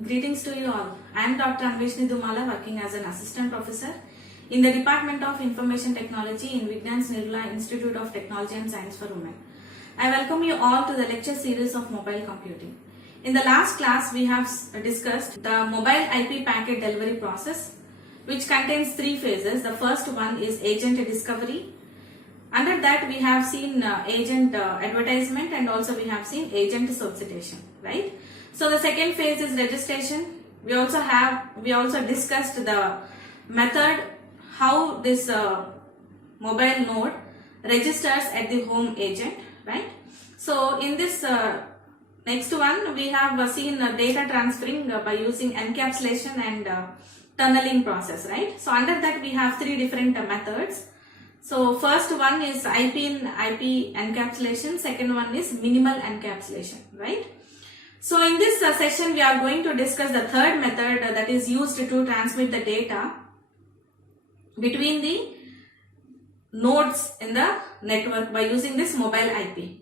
Greetings to you all. I am Dr. Anveshni Dumala, working as an assistant professor in the Department of Information Technology in Vignans Nirula Institute of Technology and Science for Women. I welcome you all to the lecture series of mobile computing. In the last class, we have discussed the mobile IP packet delivery process, which contains three phases. The first one is agent discovery. Under that, we have seen agent advertisement, and also we have seen agent solicitation, right? So the second phase is registration. We also discussed the method how this mobile node registers at the home agent, right? So in this next one, we have seen data transferring by using encapsulation and tunneling process, right? So under that, we have three different methods. So first one is IP in IP encapsulation, second one is minimal encapsulation, right? So in this session, we are going to discuss the third method that is used to transmit the data between the nodes in the network by using this mobile IP,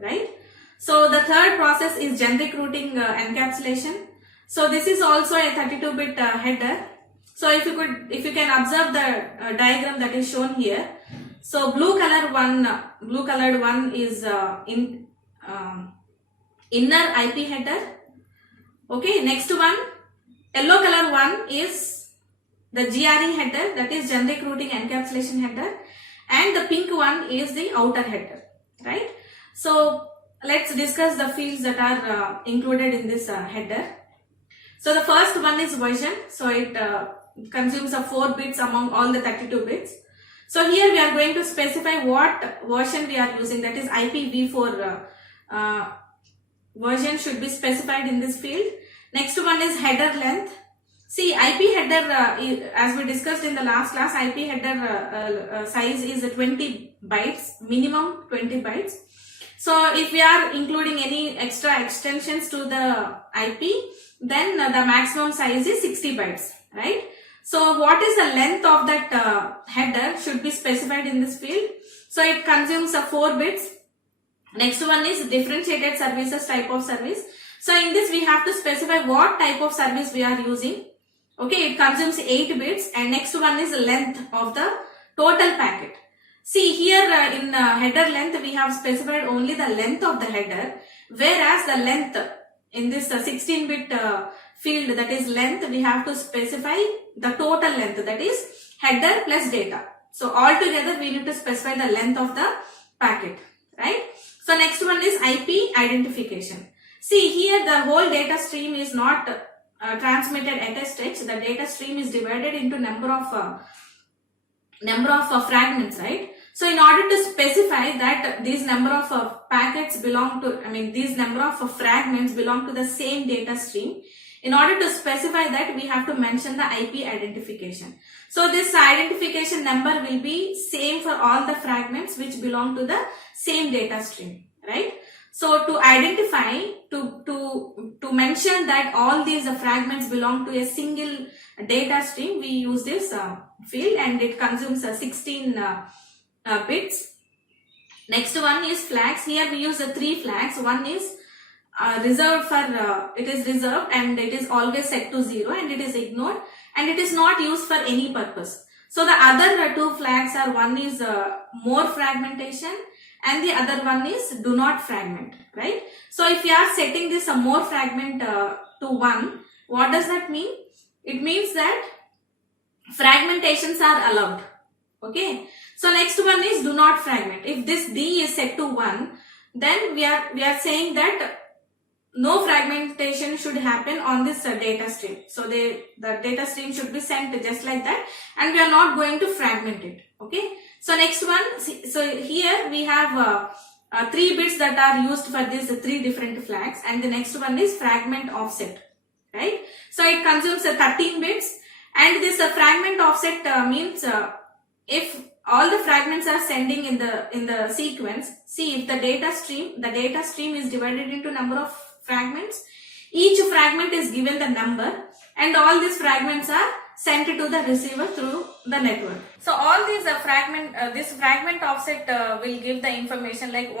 right? So the third process is generic routing encapsulation. So this is also a 32-bit header. So if you can observe the diagram that is shown here. So blue colored one is inner IP header. Okay, next one, yellow color one is the GRE header, that is generic routing encapsulation header, and the pink one is the outer header, right? So let's discuss the fields that are included in this header. So the first one is version. So it consumes 4 bits among all the 32 bits. So here we are going to specify what version we are using, that is IPv4 version should be specified in this field. Next one is header length. See, IP header, as we discussed in the last class, IP header size is 20 bytes, minimum 20 bytes. So if we are including any extra extensions to the IP, then the maximum size is 60 bytes, right? So what is the length of that header should be specified in this field. So it consumes 4 bits. Next one is differentiated services type of service. So in this we have to specify what type of service we are using. Okay, it consumes 8 bits, and next one is the length of the total packet. See here in header length we have specified only the length of the header, whereas the length in this 16-bit field, that is length, we have to specify the total length, that is header plus data. So altogether we need to specify the length of the packet, right? So next one is IP identification. See here the whole data stream is not transmitted at a stretch. The data stream is divided into number of fragments, right? So in order to specify that these number of packets belong to, these number of fragments belong to the same data stream, in order to specify that we have to mention the IP identification. So this identification number will be same for all the fragments which belong to the same data stream, right? So to identify, to mention that all these fragments belong to a single data stream, we use this field, and it consumes 16 bits. Next one is flags. Here we use the 3 flags. One is reserved for, it is reserved and it is always set to 0, and it is ignored, and it is not used for any purpose. So the other 2 flags are, one is more fragmentation and the other one is do not fragment, right? So if you are setting this more fragment to 1, what does that mean? It means that fragmentations are allowed. Okay. So next one is do not fragment. If this D is set to 1, then we are saying that no fragmentation should happen on this data stream. So the data stream should be sent just like that, and we are not going to fragment it. Okay. So next one, so here we have 3 bits that are used for these 3 different flags, and the next one is fragment offset, right? So it consumes 13 bits, and this fragment offset means if all the fragments are sending in the sequence. See, if the data stream is divided into number of fragments, each fragment is given the number, and all these fragments are sent to the receiver through the network. So all these this fragment offset will give the information like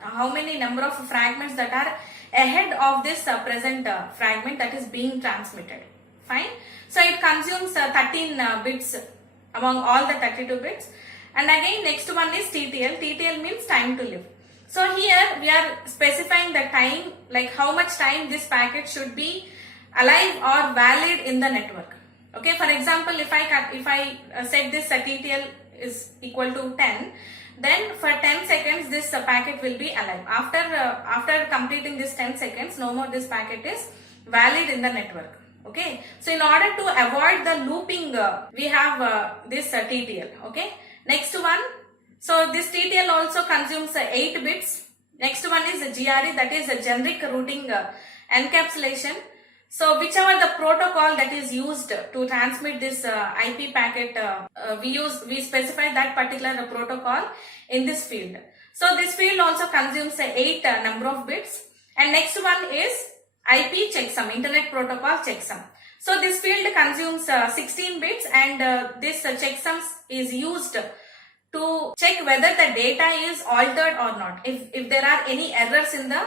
how many number of fragments that are ahead of this present fragment that is being transmitted. Fine. So it consumes 13 bits among all the 32 bits. And again next one is TTL. TTL means time to live. So here we are specifying the time, like how much time this packet should be alive or valid in the network. Okay, for example, if I set this TTL is equal to 10, then for 10 seconds this packet will be alive. After completing this 10 seconds, no more this packet is valid in the network. Okay, so in order to avoid the looping, we have this TTL. Okay, next one. So this TTL also consumes 8 bits. Next one is the GRE, that is a generic routing encapsulation. So whichever the protocol that is used to transmit this IP packet, we specify that particular protocol in this field. So this field also consumes 8 number of bits. And next one is IP checksum, Internet Protocol checksum. So this field consumes 16 bits, and this checksum is used to check whether the data is altered or not, if there are any errors in the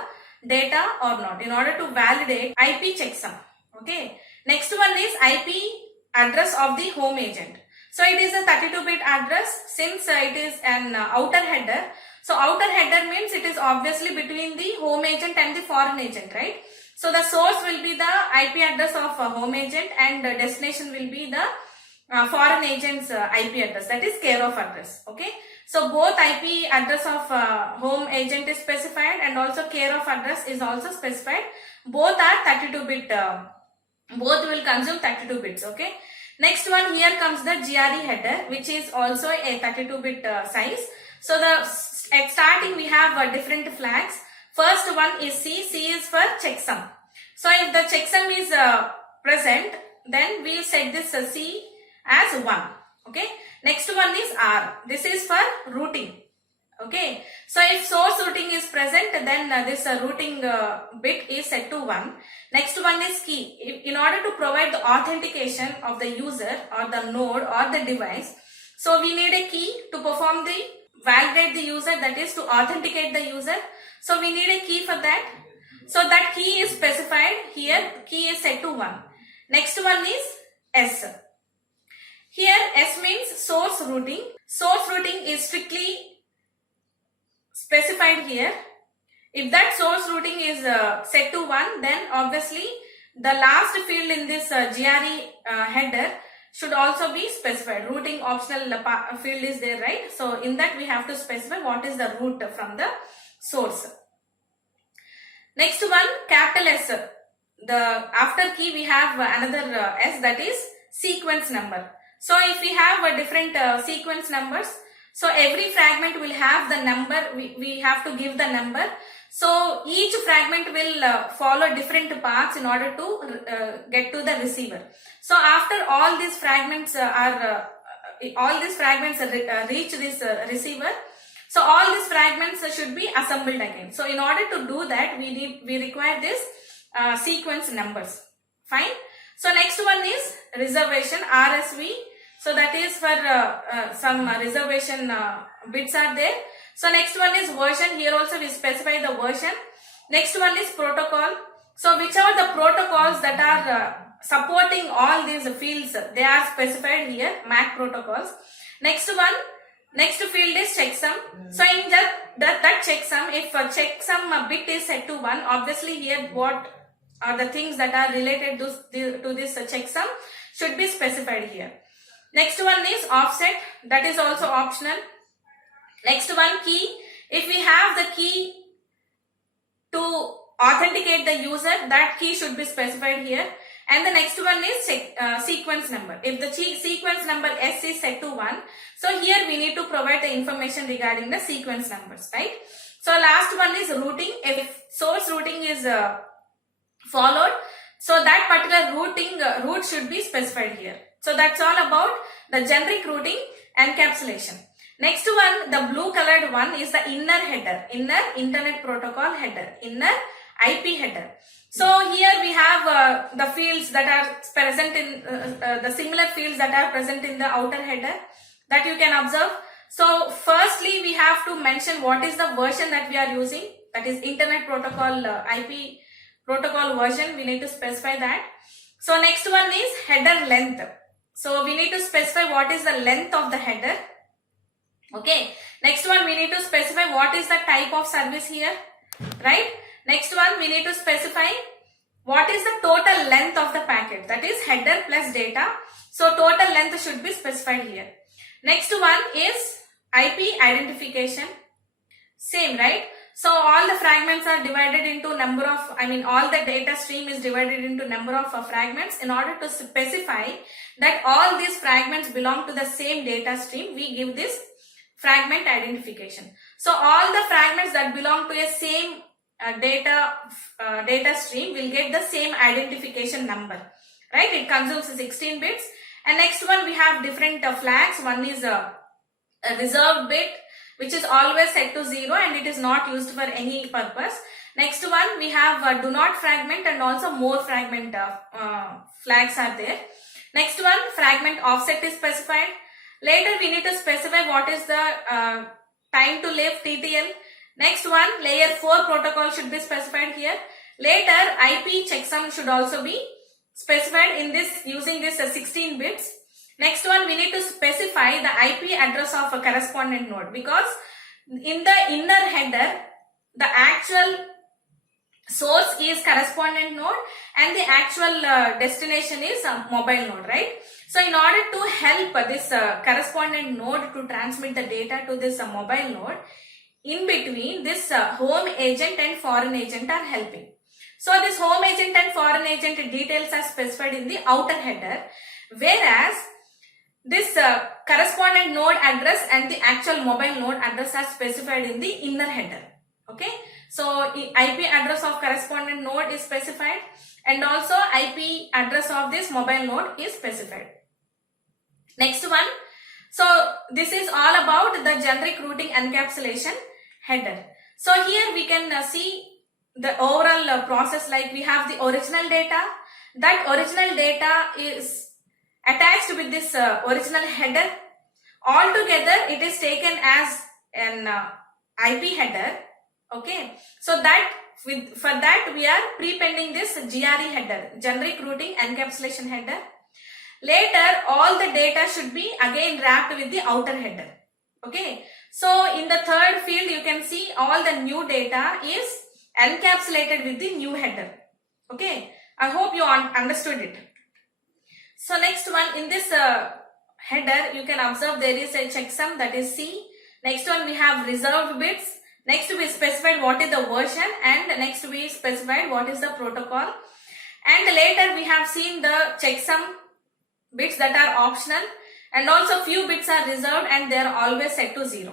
data or not, in order to validate IP checksum. Okay. Next one is IP address of the home agent. So it is a 32-bit address, since it is an outer header. So outer header means it is obviously between the home agent and the foreign agent, right? So the source will be the IP address of home agent, and the destination will be the foreign agent's IP address, that is care of address. Okay, so both IP address of home agent is specified, and also care of address is also specified. Both are 32-bit, both will consume 32 bits. Okay, next one, here comes the GRE header, which is also a 32-bit size. So at starting we have different flags. First one is C. C is for checksum. So if the checksum is present, then we set this C as 1. Okay, next one is R. This is for routing. Okay, so if source routing is present, then this routing bit is set to 1. Next one is key. In order to provide the authentication of the user or the node or the device, so we need a key to perform the validate the user, that is to authenticate the user. So we need a key for that. So that key is specified here. Key is set to 1. Next one is S. Here S means source routing. Source routing is strictly specified here. If that source routing is set to 1, then obviously the last field in this GRE header should also be specified. Routing optional field is there, right? So in that we have to specify what is the route from the source. Next one, capital S. The after key we have another S, that is sequence number. So if we have different sequence numbers, so every fragment will have the number, we have to give the number. So each fragment will follow different paths in order to get to the receiver. So after all these fragments reach this receiver, so all these fragments should be assembled again. So in order to do that, we require this sequence numbers. Fine. So next one is reservation, RSV. So that is for some reservation bits are there. So next one is version. Here also we specify the version. Next one is protocol. So whichever the protocols that are supporting all these fields, they are specified here, MAC protocols. Next field is checksum. So in that checksum, if a checksum bit is set to 1, obviously here what are the things that are related to this checksum should be specified here. Next one is offset, that is also optional. Next one, key. If we have the key to authenticate the user, that key should be specified here. And the next one is sequence number. If the sequence number S is set to 1, so here we need to provide the information regarding the sequence numbers, right? So last one is routing. If source routing is followed, so that particular route should be specified here. So that's all about the generic routing encapsulation. Next one, the blue colored one is the inner header, inner Internet Protocol header, inner IP header. So here we have the fields that are present in the similar fields that are present in the outer header that you can observe. So firstly we have to mention what is the version that we are using. that is Internet Protocol IP protocol version, we need to specify that. So next one is header length. So we need to specify what is the length of the header. Okay. Next one, we need to specify what is the type of service here, right? Next one, we need to specify what is the total length of the packet, that is header plus data. So total length should be specified here. Next one is IP identification. Same, right? So all the fragments are divided into number of, all the data stream is divided into number of fragments. In order to specify that all these fragments belong to the same data stream, we give this fragment identification. So all the fragments that belong to a same data stream will get the same identification number, right? It consumes 16 bits. And next one, we have different flags. One is a reserved bit, which is always set to 0 and it is not used for any purpose. Next one, we have do not fragment and also more fragment flags are there. Next one, fragment offset is specified. Later, we need to specify what is the time to live TTL. Next one, layer 4 protocol should be specified here. Later, IP checksum should also be specified in this using this 16 bits. Next one, we need to specify the IP address of a correspondent node, because in the inner header, the actual source is correspondent node and the actual destination is a mobile node, right? So in order to help this correspondent node to transmit the data to this mobile node, in between this home agent and foreign agent are helping. So this home agent and foreign agent details are specified in the outer header, whereas this correspondent node address and the actual mobile node address are specified in the inner header. Okay. So IP address of correspondent node is specified and also IP address of this mobile node is specified. Next one. So this is all about the generic routing encapsulation header. So here we can see the overall process, like we have the original data. That original data is attached with this original header. Altogether it is taken as an IP header. Okay, so that for that we are prepending this GRE header, generic routing encapsulation header. Later all the data should be again wrapped with the outer header. Okay, so in the third field you can see all the new data is encapsulated with the new header. Okay, I hope you understood it. So next one, in this header you can observe there is a checksum, that is C. Next one, we have reserved bits. Next we specified what is the version, and next we specified what is the protocol. And later we have seen the checksum bits that are optional, and also few bits are reserved and they are always set to 0.